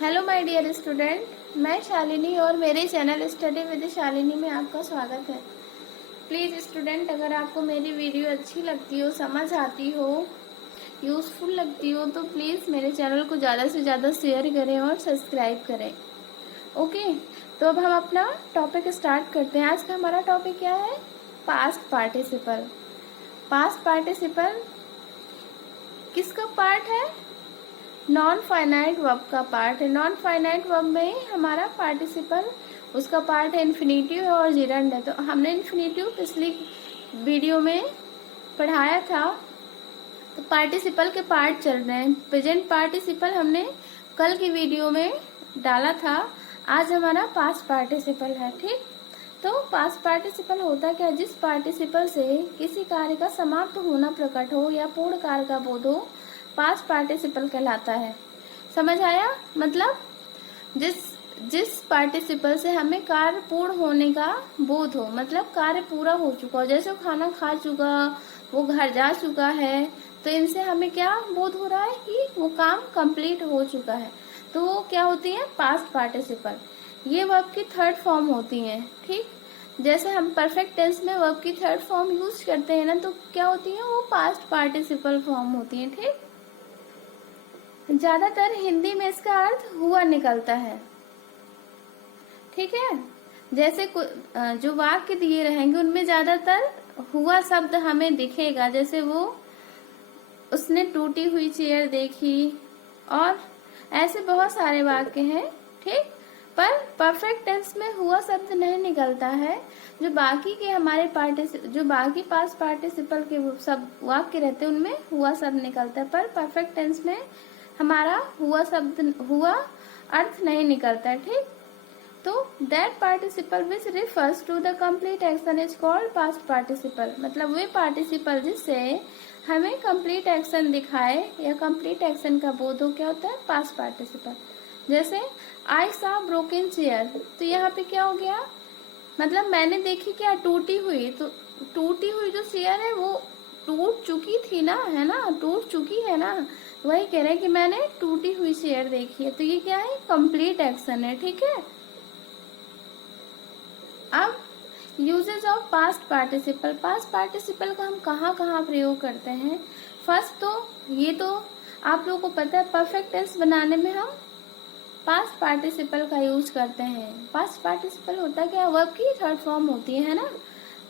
Hello my dear student, मैं शालिनी और मेरे चैनल स्टडी विद शालिनी में आपका स्वागत है। प्लीज़ स्टूडेंट, अगर आपको मेरी वीडियो अच्छी लगती हो, समझ आती हो, यूज़फुल लगती हो तो प्लीज़ मेरे चैनल को ज़्यादा से ज़्यादा शेयर करें और सब्सक्राइब करें। ओके, तो अब हम अपना टॉपिक स्टार्ट करते हैं। आज का हमारा टॉपिक क्या है? Past participle. पास्ट पार्टिसिपल किसका पार्ट है? नॉन फाइनाइट वर्ब का पार्ट है। नॉन फाइनाइट वर्ब में हमारा पार्टिसिपल उसका पार्ट है इन्फिनिटिव और जिरंड है। तो हमने इन्फिनिटिव पिछली वीडियो में पढ़ाया था। तो पार्टिसिपल के पार्ट चल रहे हैं। प्रेजेंट पार्टिसिपल हमने कल की वीडियो में डाला था। आज हमारा पास्ट पार्टिसिपल है। ठीक, तो पास्ट पार्टिसिपल होता क्या? जिस पार्टिसिपल से किसी कार्य का समाप्त होना प्रकट हो या पूर्ण कार्य का बोध हो, पास्ट पार्टिसिपल कहलाता है। समझ आया? मतलब जिस पार्टिसिपल से हमें कार्य पूर्ण होने का बोध हो, मतलब कार्य पूरा हो चुका हो, जैसे वो खाना खा चुका, वो घर जा चुका है, तो इनसे हमें क्या बोध हो रहा है कि वो काम कंप्लीट हो चुका है। तो वो क्या होती है? Past participle. ये वर्ब की थर्ड फॉर्म होती है। ठीक, जैसे हम परफेक्ट टेंस में वर्ब की थर्ड फॉर्म यूज करते हैं ना, तो क्या होती है? वो पास्ट पार्टिसिपल फॉर्म होती है। ठीक, ज्यादातर हिंदी में इसका अर्थ हुआ निकलता है। ठीक है, जैसे जो वाक्य दिए रहेंगे उनमें ज्यादातर हुआ शब्द हमें दिखेगा। जैसे उसने टूटी हुई चेयर देखी, और ऐसे बहुत सारे वाक्य हैं। ठीक, पर परफेक्ट टेंस में हुआ शब्द नहीं निकलता है। जो बाकी के हमारे जो बाकी पास्ट पार्टिसिपल के सब वाक्य रहते हैं उनमें हुआ शब्द निकलता है, पर परफेक्ट टेंस में हमारा हुआ अर्थ नहीं निकलता है। ठीक, तो that participle which refers to the complete action is called past participle. मतलब वे पार्टिसिपल जिससे हमें कंप्लीट एक्शन दिखाए या कंप्लीट एक्शन का बोध हो, क्या होता है? Past participle. जैसे आई सा ब्रोकन चेयर, तो यहाँ पे क्या हो गया? मतलब मैंने देखी क्या? टूटी हुई। तो टूटी हुई जो चेयर है वो टूट चुकी थी ना, है ना? टूट चुकी है ना, वही कह रहे हैं कि मैंने टूटी हुई चेयर देखी है। तो ये क्या है? कंप्लीट एक्शन है। ठीक है, अब uses of past participle. Past participle का हम कहाँ कहाँ प्रयोग करते हैं? फर्स्ट तो ये तो आप लोगों को पता है, परफेक्ट टेंस बनाने में हम पास्ट पार्टिसिपल का यूज करते हैं। पास्ट पार्टिसिपल होता क्या? वर्ब की थर्ड फॉर्म होती है ना?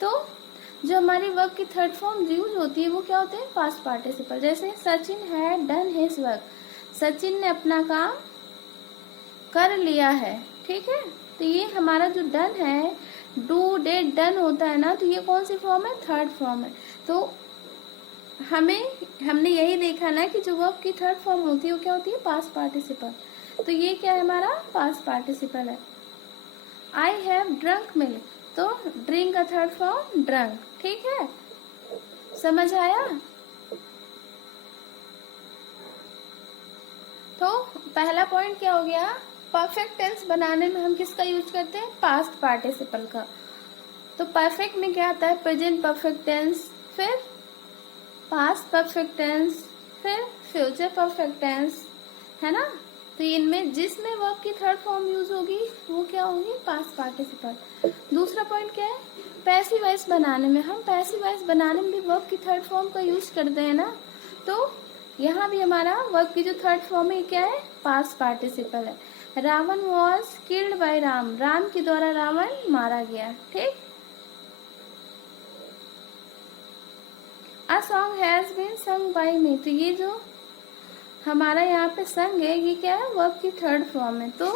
तो जो हमारी वर्ब की थर्ड फॉर्म यूज होती है वो क्या होते हैं? Past participle. जैसे Sachin had done his work, Sachin ने अपना काम कर लिया है। ठीक है, तो ये हमारा जो डन है, डू डेड डन होता है ना, तो ये कौन सी फॉर्म है? थर्ड फॉर्म है। तो हमने यही देखा ना कि जो वर्ब की थर्ड फॉर्म होती है वो क्या होती है? Past participle. तो ये क्या है? हमारा पास्ट पार्टिसिपल है। आई हैव ड्रंक मिल्क, तो ड्रिंक का थर्ड फॉर्म ड्रंक। ठीक है, समझ आया? तो पहला पॉइंट क्या हो गया? परफेक्ट टेंस बनाने में हम किसका यूज करते हैं? पास्ट पार्टिसिपल का। तो परफेक्ट में क्या आता है? प्रेजेंट परफेक्ट टेंस, फिर पास्ट परफेक्ट टेंस, फिर फ्यूचर परफेक्ट टेंस, है ना? तो इनमें जिसमें वर्ब की थर्ड फॉर्म यूज होगी वो क्या होगी? Past participle. दूसरा पॉइंट क्या है? पैसिव वॉइस बनाने में हम पैसिव वॉइस बनाने में भी वर्ब की थर्ड फॉर्म का यूज करते हैं ना। तो यहाँ भी हमारा वर्ब की जो थर्ड फॉर्म है क्या है? पास्ट पार्टिसिपल है। Ravan was killed by Ram, Ram के द्वारा रावण मारा गया। ठीक, a song has been sung by me, तो ये जो हमारा यहाँ पे संग है ये क्या है? वर्ब की थर्ड फॉर्म है। तो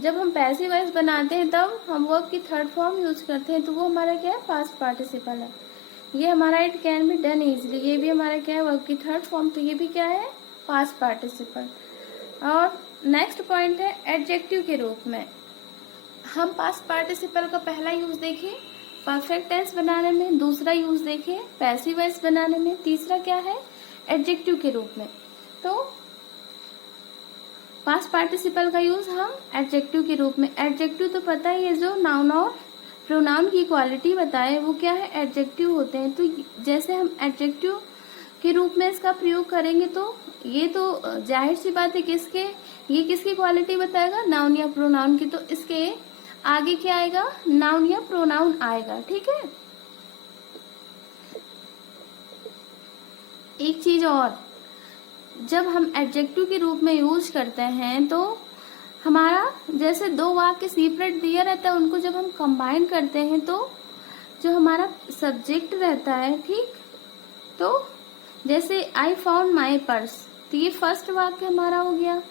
जब हम पैसिव वॉइस बनाते हैं तब हम वर्ब की थर्ड फॉर्म यूज करते हैं, तो वो हमारा क्या है? पास्ट पार्टिसिपल है। ये हमारा it can be done easily, ये भी हमारा क्या है? वर्ब की थर्ड फॉर्म। तो ये भी क्या है? Past participle. और नेक्स्ट पॉइंट है एडजेक्टिव के रूप में। हम पास्ट पार्टिसिपल का पहला यूज देखें परफेक्ट टेंस बनाने में, दूसरा यूज देखें पैसिव वॉइस बनाने में, तीसरा क्या है? एडजेक्टिव के रूप में। तो पास्ट पार्टिसिपल का यूज हम एडजेक्टिव के रूप में। एडजेक्टिव तो पता ही है, जो नाउन और प्रोनाउन की क्वालिटी बताए वो क्या है? एडजेक्टिव होते हैं। तो जैसे हम एडजेक्टिव के रूप में इसका प्रयोग करेंगे तो ये तो जाहिर सी बात है किसके ये किसकी क्वालिटी बताएगा? नाउन या प्रोनाउन की। तो इसके आगे क्या आएगा? नाउन या प्रोनाउन आएगा। ठीक है। एक चीज और, जब हम एडजेक्टिव के रूप में यूज करते हैं तो हमारा जैसे दो वाक्य सेपरेट दिया रहता है, उनको जब हम कंबाइन करते हैं तो जो हमारा सब्जेक्ट रहता है, ठीक, तो जैसे आई फाउंड माई पर्स, तो ये फर्स्ट वाक्य हमारा हो गया।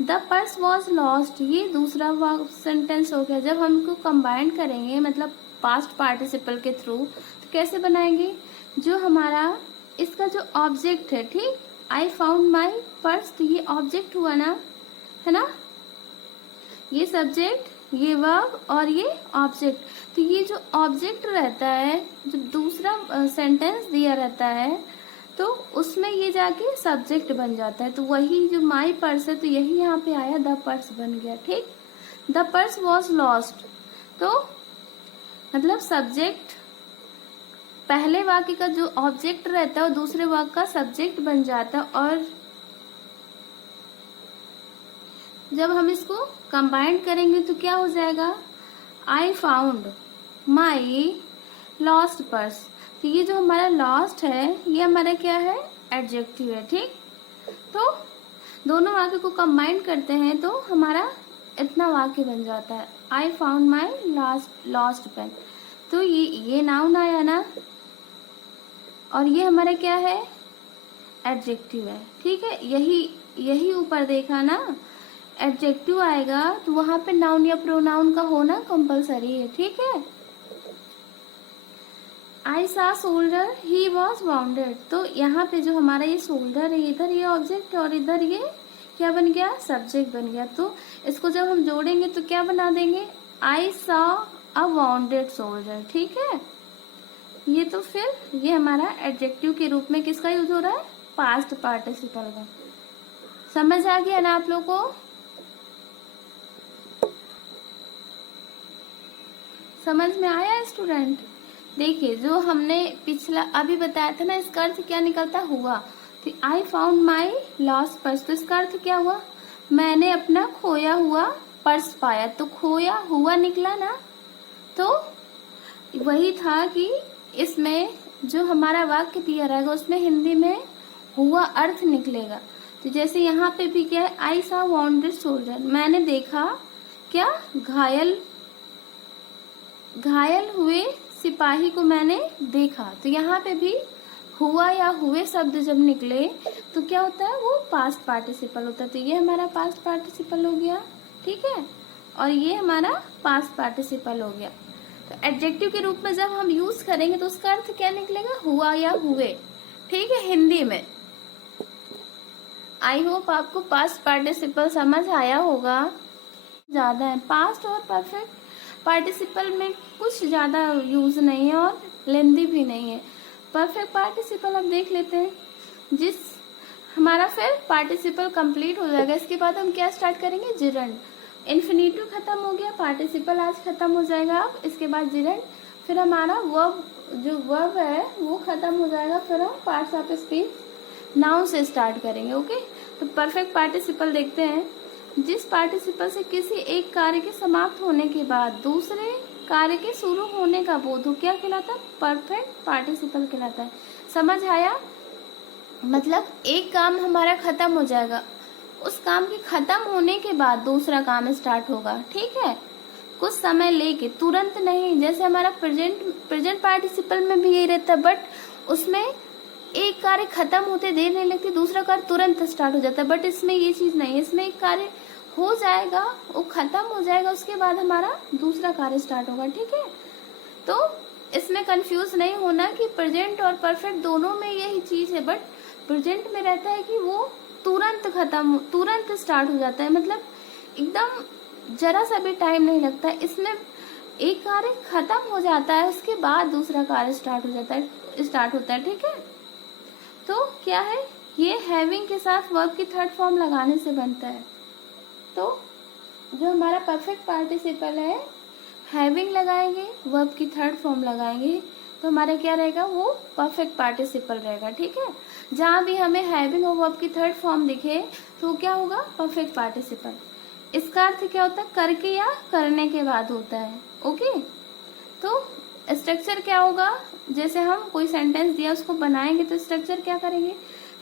द पर्स वॉज लॉस्ट, ये दूसरा सेंटेंस हो गया। जब हम इनको कंबाइन करेंगे मतलब पास्ट पार्टिसिपल के थ्रू, तो कैसे बनाएंगे? जो हमारा इसका जो ऑब्जेक्ट है, ठीक, आई फाउंड माई पर्स, तो ये ऑब्जेक्ट हुआ ना, है ना, ये सब्जेक्ट, ये वर्ब और ये ऑब्जेक्ट। तो ये जो ऑब्जेक्ट रहता है, जो दूसरा सेंटेंस दिया रहता है, तो उसमें ये जाके सब्जेक्ट बन जाता है। तो वही जो माई पर्स है, तो यही यहाँ पे आया, द पर्स बन गया। ठीक, द पर्स वॉज लॉस्ट, तो मतलब सब्जेक्ट, पहले वाक्य का जो ऑब्जेक्ट रहता है वो दूसरे वाक्य का सब्जेक्ट बन जाता है। और जब हम इसको कंबाइन करेंगे तो क्या हो जाएगा? आई फाउंड माई लॉस्ट पर्स, तो ये जो हमारा लॉस्ट है ये हमारा क्या है? एडजेक्टिव है। ठीक, तो दोनों वाक्य को कंबाइन करते हैं तो हमारा इतना वाक्य बन जाता है, I found my lost pen. तो ये नाउन आया ना, और ये हमारा क्या है? एडजेक्टिव है। ठीक है, यही ऊपर देखा ना, एडजेक्टिव आएगा तो वहां पे नाउन या प्रोनाउन का होना कंपलसरी है। ठीक है। आई सा शोल्डर ही वॉज वाउंडेड, तो यहाँ पे जो हमारा ये शोल्डर है, इधर ये ऑब्जेक्ट और इधर ये क्या बन गया? सब्जेक्ट बन गया। तो इसको जब हम जोड़ेंगे तो क्या बना देंगे? आई सा अ वाउंडेड शोल्डर। ठीक है, ये तो फिर ये हमारा एडजेक्टिव के रूप में किसका यूज हो रहा है? पास्ट पार्टिसिपल का। समझ आ गया ना आप लोग को? समझ में आया स्टूडेंट? देखिए, जो हमने पिछला अभी बताया था ना, इसका अर्थ क्या निकलता? हुआ। तो आई फाउंड माई लॉस्ट पर्स, तो इसका अर्थ क्या हुआ? मैंने अपना खोया हुआ पर्स पाया। तो खोया हुआ निकला ना, तो वही था कि इसमें जो हमारा वाक्य दिया रहेगा उसमें हिंदी में हुआ अर्थ निकलेगा। तो जैसे यहाँ पे भी क्या है? आई सा वाउंडेड शोल्डर, मैंने देखा क्या? घायल हुए सिपाही को मैंने देखा। तो यहाँ पे भी हुआ या हुए शब्द जब निकले तो क्या होता है? वो पास्ट पार्टिसिपल होता है। तो ये हमारा पास्ट पार्टिसिपल हो गया। ठीक है, और ये हमारा पास्ट पार्टिसिपल हो गया। तो एडजेक्टिव के रूप में जब हम यूज करेंगे तो उसका अर्थ क्या निकलेगा? हुआ या हुए। ठीक है, हिंदी में। आई होप आपको पास्ट पार्टिसिपल समझ आया होगा। ज्यादा है पास्ट और परफेक्ट पार्टिसिपल में, कुछ ज्यादा यूज नहीं है और लेंदी भी नहीं है। परफेक्ट पार्टिसिपल अब देख लेते हैं, जिस हमारा फिर पार्टिसिपल कंप्लीट हो जाएगा। इसके बाद हम क्या स्टार्ट करेंगे? जिरंड। इन्फिनिटिव खत्म हो गया, पार्टिसिपल आज खत्म हो जाएगा। अब इसके बाद जिरंड, फिर हमारा वर्ब, जो वर्ब है वो खत्म हो जाएगा। फिर हम पार्ट्स ऑफ स्पीच नाउन से स्टार्ट करेंगे। ओके, तो परफेक्ट पार्टिसिपल देखते हैं। जिस पार्टिसिपल से किसी एक कार्य के समाप्त होने के बाद दूसरे कार्य के शुरू होने का बोध हो, क्या कहलाता है? परफेक्ट पार्टिसिपल कहलाता है। समझ आया? मतलब एक काम हमारा खत्म हो जाएगा, उस काम के खत्म होने के बाद दूसरा काम स्टार्ट होगा। ठीक है, कुछ समय लेके, तुरंत नहीं। जैसे हमारा प्रेजेंट पार्टिसिपल में भी यही रहता है, बट उसमें एक कार्य खत्म होते देर नहीं लगती, दूसरा कार्य तुरंत स्टार्ट हो जाता है। बट इसमें ये चीज नहीं है, इसमें एक कार्य हो जाएगा, वो खत्म हो जाएगा, उसके बाद हमारा दूसरा कार्य स्टार्ट होगा। ठीक है, तो इसमें कंफ्यूज नहीं होना कि प्रेजेंट और परफेक्ट दोनों में यही चीज है। बट प्रेजेंट में रहता है कि वो तुरंत स्टार्ट हो जाता है, मतलब एकदम जरा सा भी टाइम नहीं लगता है। इसमें एक कार्य खत्म हो जाता है, उसके बाद दूसरा कार्य स्टार्ट होता है। ठीक है, तो क्या है? ये हैविंग के साथ वर्ब की थर्ड फॉर्म लगाने से बनता है। तो जो हमारा परफेक्ट पार्टिसिपल है, हैविंग लगाएंगे, वर्ब की थर्ड फॉर्म लगाएंगे, तो हमारा क्या रहेगा? वो परफेक्ट पार्टिसिपल रहेगा। ठीक है, जहाँ भी हमें हैविंग और वर्ब की थर्ड फॉर्म दिखे तो क्या होगा, परफेक्ट पार्टिसिपल। इसका अर्थ क्या होता है, करके या करने के बाद होता है। ओके, तो स्ट्रक्चर क्या होगा, जैसे हम कोई सेंटेंस दिया उसको बनाएंगे तो स्ट्रक्चर क्या करेंगे,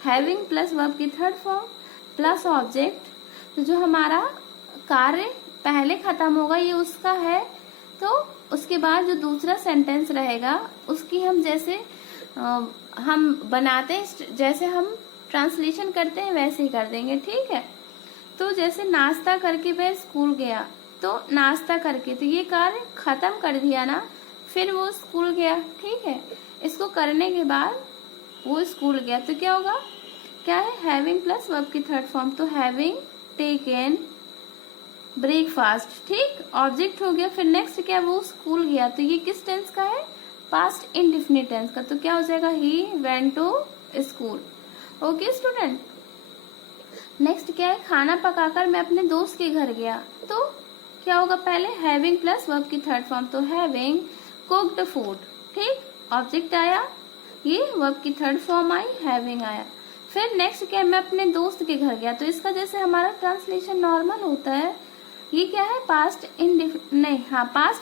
हैविंग प्लस वर्ब की थर्ड फॉर्म प्लस ऑब्जेक्ट। तो जो हमारा कार्य पहले खत्म होगा ये उसका है, तो उसके बाद जो दूसरा सेंटेंस रहेगा उसकी हम जैसे हम बनाते हैं, जैसे हम ट्रांसलेशन करते हैं वैसे ही कर देंगे। ठीक है, तो जैसे नाश्ता करके वह स्कूल गया, तो नाश्ता करके तो ये कार्य खत्म कर दिया ना, फिर वो स्कूल गया। ठीक है, इसको करने के बाद वो स्कूल गया तो क्या होगा, क्या है, हैविंग प्लस वर्ब की थर्ड फॉर्म, तो हैविंग टेकन ब्रेकफास्ट। ठीक, ऑब्जेक्ट हो गया। फिर नेक्स्ट क्या, वो स्कूल गया, तो ये किस टेंस का है, पास्ट इंडेफिनिट टेंस का, तो क्या हो जाएगा, he went to school. Okay student, next क्या है, खाना पकाकर मैं अपने दोस्त के घर गया, तो क्या होगा, पहले हैविंग प्लस वर्ब की थर्ड फॉर्म, तो हैविंग कुक्ड फूड। ठीक, ऑब्जेक्ट आया, ये वर्ब की थर्ड फॉर्म आई, हैविंग आया। फिर नेक्स्ट क्या है, मैं अपने दोस्त के घर गया, तो इसका जैसे हमारा ट्रांसलेशन नॉर्मल होता है, ये क्या है, पास्ट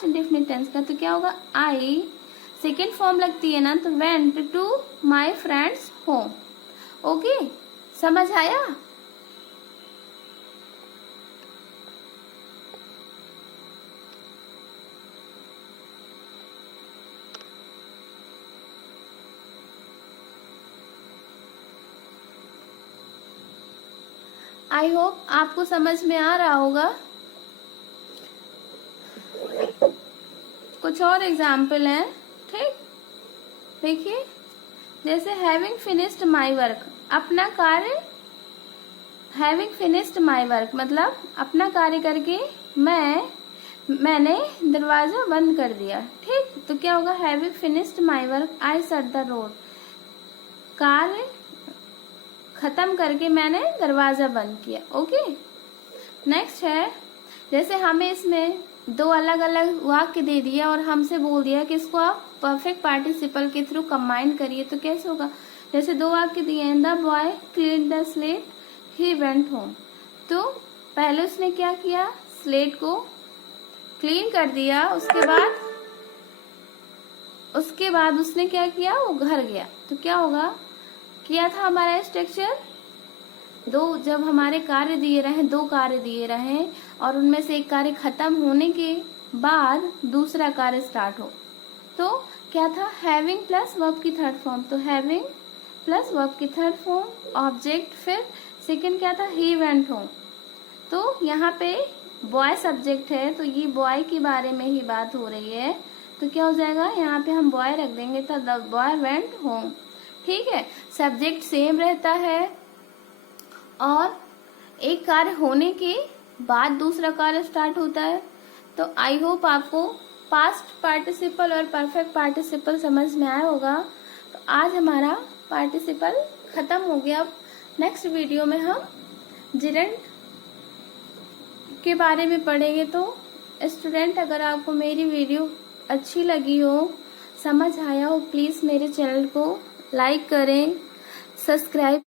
इंडेफिनिट टेंस का, तो क्या होगा, आई सेकेंड फॉर्म लगती है ना, तो went to my friends home. Okay, समझ आया। आई होप आपको समझ में आ रहा होगा। कुछ और एग्जाम्पल हैं। ठीक, देखिए, जैसे हैविंग फिनिश्ड माई वर्क, अपना कार्य, हैविंग फिनिश्ड माई वर्क मतलब अपना कार्य करके मैंने दरवाजा बंद कर दिया। ठीक, तो क्या होगा, having finished my work I shut the door, कार्य खत्म करके मैंने दरवाजा बंद किया। ओके, नेक्स्ट है, जैसे हमें इसमें दो अलग अलग वाक्य दे दिया और हमसे बोल दिया कि इसको आप परफेक्ट पार्टिसिपल के थ्रू कंबाइन करिए, तो कैसे होगा, जैसे दो वाक्य दिए हैं, the boy clean the slate he went home, तो पहले उसने क्या किया, स्लेट को क्लीन कर दिया, उसके बाद उसने क्या किया, वो घर गया, तो क्या होगा, किया था हमारा स्ट्रक्चर, दो, जब हमारे कार्य दिए रहे, दो कार्य दिए रहे और उनमें से एक कार्य खत्म होने के बाद दूसरा कार्य स्टार्ट हो, तो क्या था, हैविंग प्लस वर्ब की थर्ड फॉर्म, तो हैविंग प्लस वर्ब की थर्ड फॉर्म, ऑब्जेक्ट, फिर सेकंड क्या था, ही वेंट होम, तो यहाँ पे बॉय सब्जेक्ट है, तो ये बॉय के बारे में ही बात हो रही है, तो क्या हो जाएगा, यहाँ पे हम बॉय रख देंगे, तो द बॉय वेंट होम। ठीक है, सब्जेक्ट सेम रहता है और एक कार्य होने के बाद दूसरा कार्य स्टार्ट होता है। तो आई होप आपको पास्ट पार्टिसिपल और परफेक्ट पार्टिसिपल समझ में आया होगा। तो आज हमारा पार्टिसिपल खत्म हो गया। अब नेक्स्ट वीडियो में हम जिरेंट के बारे में पढ़ेंगे। तो स्टूडेंट, अगर आपको मेरी वीडियो अच्छी लगी हो, समझ आया हो, प्लीज़ मेरे चैनल को लाइक करें, सब्सक्राइब